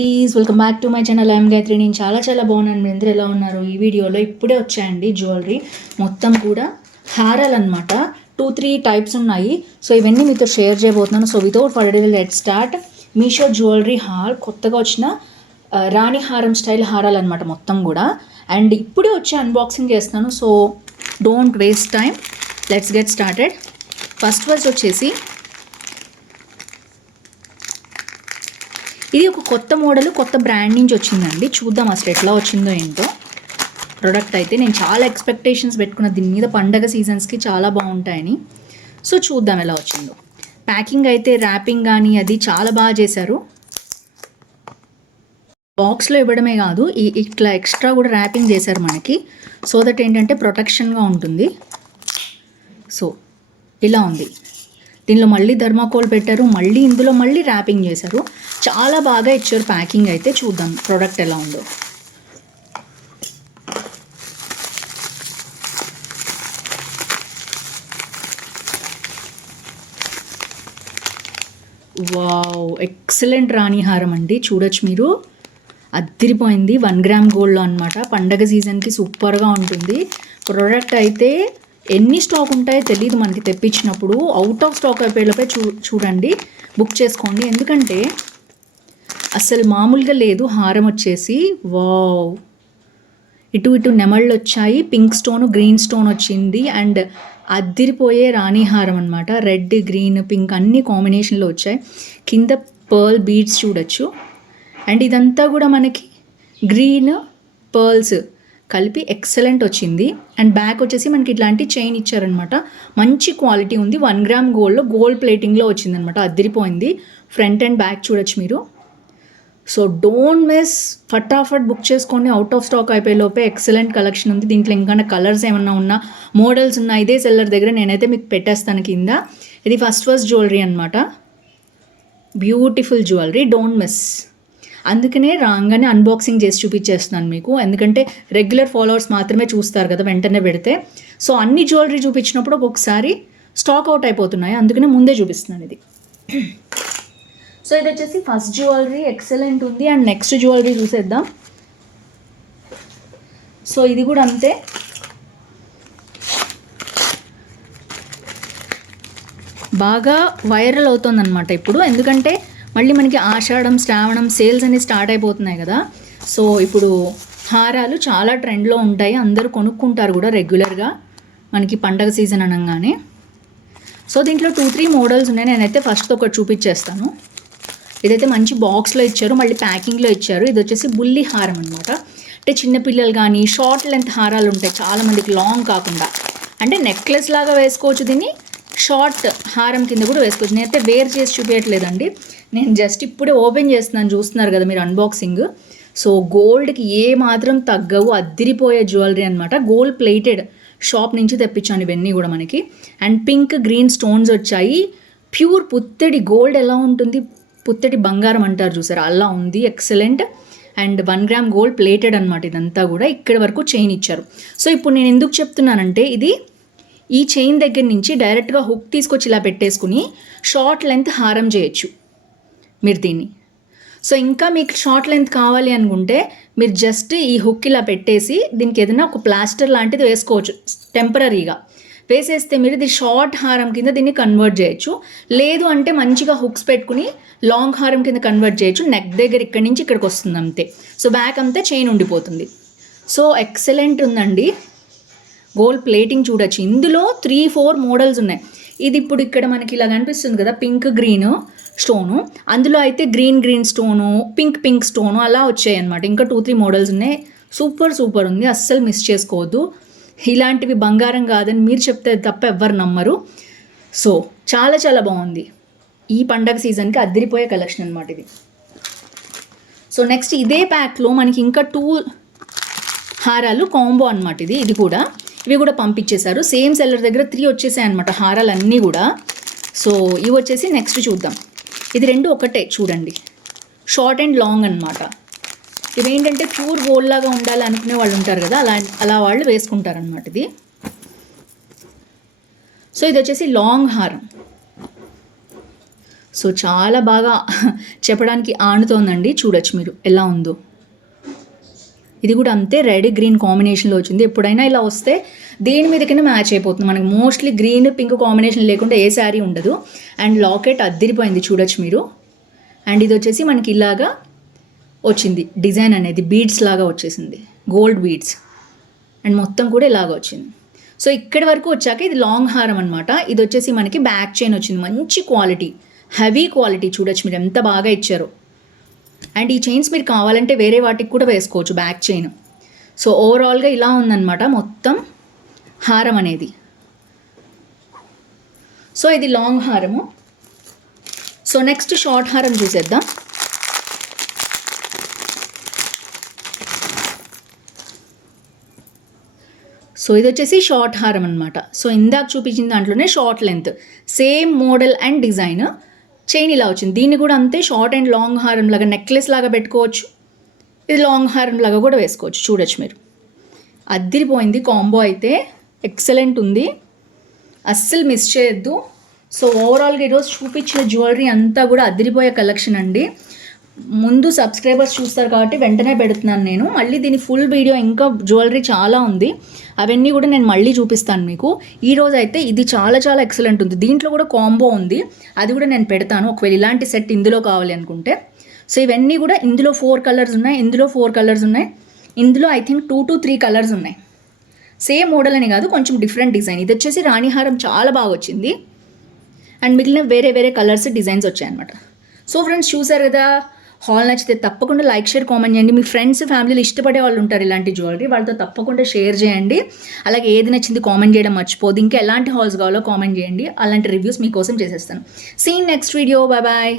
Beauties, welcome back to my channel. I'm Gayatri. నేను చాలా బాగున్నాను. మీరు అందరూ ఎలా ఉన్నారు? ఈ వీడియోలో ఇప్పుడే వచ్చాయండి జ్యువెలరీ మొత్తం కూడా హారాలు అనమాట. 2-3 టైప్స్ ఉన్నాయి. సో ఇవన్నీ మీతో షేర్ చేయబోతున్నాను. So without further let start. Meesho jewellery hall కొత్తగా వచ్చిన రాణి హారం స్టైల్ హారాలు అనమాట మొత్తం కూడా. అండ్ ఇప్పుడే వచ్చి అన్బాక్సింగ్ చేస్తున్నాను. So don't waste time, let's get started. First వచ్చేసి ఇది ఒక కొత్త మోడల్, కొత్త బ్రాండ్ నుంచి వచ్చిందండి. చూద్దాం అసలు ఎట్లా వచ్చిందో ఏంటో. ప్రోడక్ట్ అయితే నేను చాలా ఎక్స్పెక్టేషన్స్ పెట్టుకున్న దీని మీద, పండగ సీజన్స్కి చాలా బాగుంటాయని. సో చూద్దాం ఎలా వచ్చిందో. ప్యాకింగ్ అయితే ర్యాపింగ్ కానీ అది చాలా బాగా చేశారు. బాక్స్లో ఇవ్వడమే కాదు, ఇట్లా ఎక్స్ట్రా కూడా ర్యాపింగ్ చేశారు మనకి. సో దట్ ఏంటంటే ప్రొటెక్షన్గా ఉంటుంది. సో ఇలా ఉంది. దీనిలో మళ్ళీ థర్మాకోల్ పెట్టారు, మళ్ళీ ఇందులో మళ్ళీ ర్యాపింగ్ చేశారు. చాలా బాగా ఇచ్చారు ప్యాకింగ్ అయితే. చూద్దాం ప్రోడక్ట్ ఎలా ఉందో. వావ్, ఎక్సలెంట్ రాణి హారం అండి. చూడొచ్చు మీరు, అద్దిరిపోయింది. 1 గ్రామ్ గోల్డ్లో అనమాట. పండగ సీజన్కి సూపర్గా ఉంటుంది. ప్రోడక్ట్ అయితే ఎన్ని స్టాక్ ఉంటాయో తెలియదు మనకి తెప్పించినప్పుడు. అవుట్ ఆఫ్ స్టాక్ అయిపోయేలోపే చూడండి, బుక్ చేసుకోండి. ఎందుకంటే అసలు మామూలుగా లేదు. హారం వచ్చేసి వావ్, ఇటు నెమళ్ళు వచ్చాయి. పింక్ స్టోన్, గ్రీన్ స్టోన్ వచ్చింది. అండ్ అద్దిరిపోయే రాణి హారం అనమాట. రెడ్, గ్రీన్, పింక్ అన్ని కాంబినేషన్లో వచ్చాయి. కింద పర్ల్ బీడ్స్ చూడొచ్చు. అండ్ ఇదంతా కూడా మనకి గ్రీన్ పర్ల్స్ కలిపి ఎక్సలెంట్ వచ్చింది. అండ్ బ్యాక్ వచ్చేసి మనకి ఇట్లాంటి చైన్ ఇచ్చారనమాట. మంచి క్వాలిటీ ఉంది. 1 గ్రామ్ గోల్డ్లో గోల్డ్ ప్లేటింగ్లో వచ్చిందనమాట. అద్దిరిపోయింది. ఫ్రంట్ అండ్ బ్యాక్ చూడొచ్చు మీరు. సో డోంట్ మిస్, ఫటాఫట్ బుక్ చేసుకోండి. అవుట్ ఆఫ్ స్టాక్ అయిపోయేలోపే. ఎక్సలెంట్ కలెక్షన్ ఉంది. దీంట్లో ఇంకా కలర్స్ ఏమన్నా ఉన్నా, మోడల్స్ ఉన్నా ఇదే సెల్లర్ దగ్గర నేనైతే మీకు పెట్టేస్తాను కింద. ఇది ఫస్ట్ జ్యువెలరీ అనమాట. Beautiful jewellery, don't miss. అందుకనే రాగానే అన్బాక్సింగ్ చేసి చూపించేస్తున్నాను మీకు. ఎందుకంటే రెగ్యులర్ ఫాలోవర్స్ మాత్రమే చూస్తారు కదా వెంటనే పెడితే. సో అన్ని జ్యువెలరీ చూపించినప్పుడు ఒక్కొక్కసారి స్టాక్ అవుట్ అయిపోతున్నాయి. అందుకనే ముందే చూపిస్తున్నాను ఇది. సో ఇది వచ్చేసి ఫస్ట్ జ్యువెలరీ, ఎక్సలెంట్ ఉంది. అండ్ నెక్స్ట్ జ్యువెలరీ చూసేద్దాం. సో ఇది కూడా అంతే. బాగా వైరల్ అవుతుందన్నమాట ఇప్పుడు. ఎందుకంటే మళ్ళీ మనకి ఆషాఢం, శ్రావణం సేల్స్ అనేవి స్టార్ట్ అయిపోతున్నాయి కదా. సో ఇప్పుడు హారాలు చాలా ట్రెండ్లో ఉంటాయి. అందరూ కొనుక్కుంటారు కూడా రెగ్యులర్గా మనకి పండగ సీజన్ అనగానే. సో దీంట్లో 2-3 మోడల్స్ ఉన్నాయి. నేనైతే ఫస్ట్ ఒకటి చూపించేస్తాను. ఇదైతే మంచి బాక్స్లో ఇచ్చారు, మళ్ళీ ప్యాకింగ్లో ఇచ్చారు. ఇది వచ్చేసి బుల్లి హారం అనమాట. అంటే చిన్నపిల్లలు కానీ షార్ట్ లెంత్ హారాలు ఉంటాయి చాలామందికి, లాంగ్ కాకుండా. అంటే నెక్లెస్ లాగా వేసుకోవచ్చు దీన్ని, షార్ట్ హారం కింద కూడా వేసుకోవచ్చు. నేనైతే వేర్ చేసి చూపించట్లేదండి, నేను జస్ట్ ఇప్పుడే ఓపెన్ చేస్తున్నాను. చూస్తున్నారు కదా మీరు అన్బాక్సింగ్. సో గోల్డ్కి ఏ మాత్రం తగ్గవు, అద్దిరిపోయే జ్యువెలరీ అనమాట. గోల్డ్ ప్లేటెడ్ షాప్ నుంచి తెప్పించాను ఇవన్నీ కూడా మనకి. అండ్ పింక్, గ్రీన్ స్టోన్స్ వచ్చాయి. ప్యూర్ పుత్తడి గోల్డ్ ఎలా ఉంటుంది, పుత్తడి బంగారం అంటారు చూసారు, అలా ఉంది. Excellent. And 1 gram gold plated అనమాట. ఇదంతా కూడా ఇక్కడ వరకు చైన్ ఇచ్చారు. సో ఇప్పుడు నేను ఎందుకు చెప్తున్నానంటే, ఇది ఈ చైన్ దగ్గర నుంచి డైరెక్ట్గా హుక్ తీసుకొచ్చి ఇలా పెట్టేసుకుని షార్ట్ లెంత్ హారం చేయొచ్చు మీరు దీన్ని. సో ఇంకా మీకు షార్ట్ లెంత్ కావాలి అనుకుంటే మీరు జస్ట్ ఈ హుక్ ఇలా పెట్టేసి దీనికి ఏదైనా ఒక ప్లాస్టర్ లాంటిది వేసుకోవచ్చు టెంపరీగా. వేసేస్తే మీరు ఇది షార్ట్ హారం కింద దీన్ని కన్వర్ట్ చేయొచ్చు. లేదు అంటే మంచిగా హుక్స్ పెట్టుకుని లాంగ్ హారం కింద కన్వర్ట్ చేయొచ్చు. నెక్ దగ్గర ఇక్కడి నుంచి ఇక్కడికి వస్తుంది అంతే. సో బ్యాక్ అంతా చైన్ ఉండిపోతుంది. సో ఎక్సలెంట్ ఉందండి. గోల్డ్ ప్లేటింగ్ చూడొచ్చు. ఇందులో 3-4 మోడల్స్ ఉన్నాయి. ఇది ఇప్పుడు ఇక్కడ మనకి ఇలా కనిపిస్తుంది కదా, పింక్ గ్రీన్ స్టోను. అందులో అయితే గ్రీన్ స్టోను, పింక్ స్టోను అలా వచ్చాయి అనమాట. ఇంకా 2-3 మోడల్స్ ఉన్నాయి. సూపర్ ఉంది. అస్సలు మిస్ చేసుకోవద్దు. ఇలాంటివి బంగారం కాదని మీరు చెప్తే తప్ప ఎవ్వరు నమ్మరు. సో చాలా బాగుంది. ఈ పండగ సీజన్కి అద్దిరిపోయే కలెక్షన్ అనమాట ఇది. సో నెక్స్ట్ ఇదే ప్యాక్లో మనకి ఇంకా 2 హారాలు కాంబో అనమాట. ఇది కూడా ఇవి కూడా పంపించేశారు. సేమ్ సెల్లర్ దగ్గర 3 వచ్చేసాయి అనమాట హారాలు అన్నీ కూడా. సో ఇవి వచ్చేసి నెక్స్ట్ చూద్దాం. ఇది 2 ఒకటే చూడండి, షార్ట్ అండ్ లాంగ్ అనమాట. ఇవేంటంటే ప్యూర్ గోల్డ్ లాగా ఉండాలి అనుకునే వాళ్ళు ఉంటారు కదా, అలా వాళ్ళు వేసుకుంటారనమాట ఇది. సో ఇది వచ్చేసి లాంగ్ హారం. సో చాలా బాగా చెప్పడానికి ఆనుతోందండి. చూడొచ్చు మీరు ఎలా ఉందో. ఇది కూడా అంతే రెడ్ గ్రీన్ కాంబినేషన్లో వచ్చింది. ఎప్పుడైనా ఇలా వస్తే దేని మీదకైనా మ్యాచ్ అయిపోతుంది. మనకి మోస్ట్లీ గ్రీన్ పింక్ కాంబినేషన్ లేకుండా ఏ శారీ ఉండదు. అండ్ లాకెట్ అద్దిరిపోయింది చూడొచ్చు మీరు. అండ్ ఇది వచ్చేసి మనకి ఇలాగా వచ్చింది డిజైన్ అనేది, బీడ్స్ లాగా వచ్చేసింది, గోల్డ్ బీడ్స్. అండ్ మొత్తం కూడా ఇలాగ వచ్చింది. సో ఇక్కడి వరకు వచ్చాక ఇది లాంగ్ హారం అనమాట. ఇది వచ్చేసి మనకి బ్యాక్ చైన్ వచ్చింది, మంచి క్వాలిటీ, హెవీ క్వాలిటీ. చూడొచ్చు మీరు ఎంత బాగా ఇచ్చారో. అండ్ ఈ చైన్స్ మీరు కావాలంటే వేరే వాటికి కూడా వేసుకోవచ్చు, బ్యాక్ చైన్. సో ఓవరాల్గా ఇలా ఉందన్నమాట మొత్తం హారం అనేది. సో ఇది లాంగ్ హారము. సో నెక్స్ట్ షార్ట్ హారం చూసేద్దాం. సో ఇది వచ్చేసి షార్ట్ హారం అనమాట. సో ఇందాక చూపించిన దాంట్లోనే short length, same model and design. Chain ఇలా వచ్చింది. దీన్ని కూడా అంతే షార్ట్ అండ్ లాంగ్ హారం లాగా నెక్లెస్ లాగా పెట్టుకోవచ్చు. ఇది లాంగ్ హారం లాగా కూడా వేసుకోవచ్చు. చూడొచ్చు మీరు. అద్దిరిపోయింది కాంబో అయితే, ఎక్సలెంట్ ఉంది, అస్సలు మిస్ చేయొద్దు. సో ఓవరాల్గా ఈరోజు చూపించిన జ్యువెలరీ అంతా కూడా అద్దిరిపోయే కలెక్షన్ అండి. ముందు సబ్స్క్రైబర్స్ చూస్తారు కాబట్టి వెంటనే పెడుతున్నాను నేను. మళ్ళీ దీని ఫుల్ వీడియో, ఇంకా జ్యువెలరీ చాలా ఉంది, అవన్నీ కూడా నేను మళ్ళీ చూపిస్తాను మీకు. ఈరోజు అయితే ఇది చాలా చాలా ఎక్సలెంట్ ఉంది. దీంట్లో కూడా కాంబో ఉంది, అది కూడా నేను పెడతాను ఒకవేళ ఇలాంటి సెట్ ఇందులో కావాలి అనుకుంటే. సో ఇవన్నీ కూడా ఇందులో 4 కలర్స్ ఉన్నాయి, ఇందులో 4 కలర్స్ ఉన్నాయి, ఇందులో ఐ థింక్ 2 to 3 కలర్స్ ఉన్నాయి. సేమ్ మోడల్ అని కాదు, కొంచెం డిఫరెంట్ డిజైన్. ఇది వచ్చేసి రాణిహారం చాలా బాగా వచ్చింది. అండ్ మిగిలిన వేరే వేరే కలర్స్ డిజైన్స్ వచ్చాయన్నమాట. సో ఫ్రెండ్స్ చూసారు కదా, హాల్ నచ్చితే తప్పకుండా లైక్, షేర్, కామెంట్ చేయండి. మీ ఫ్రెండ్స్, ఫ్యామిలీలు ఇష్టపడే వాళ్ళు ఉంటారు ఇలాంటి జ్యువెలరీ, వాళ్ళతో తప్పకుండా షేర్ చేయండి. అలాగే ఏది నచ్చింది కామెంట్ చేయడం మర్చిపోదు. ఇంకా ఎలాంటి హాల్స్ కావాలో కామెంట్ చేయండి, అలాంటి రివ్యూస్ మీకోసం చేసేస్తాను. See next video. Bye bye.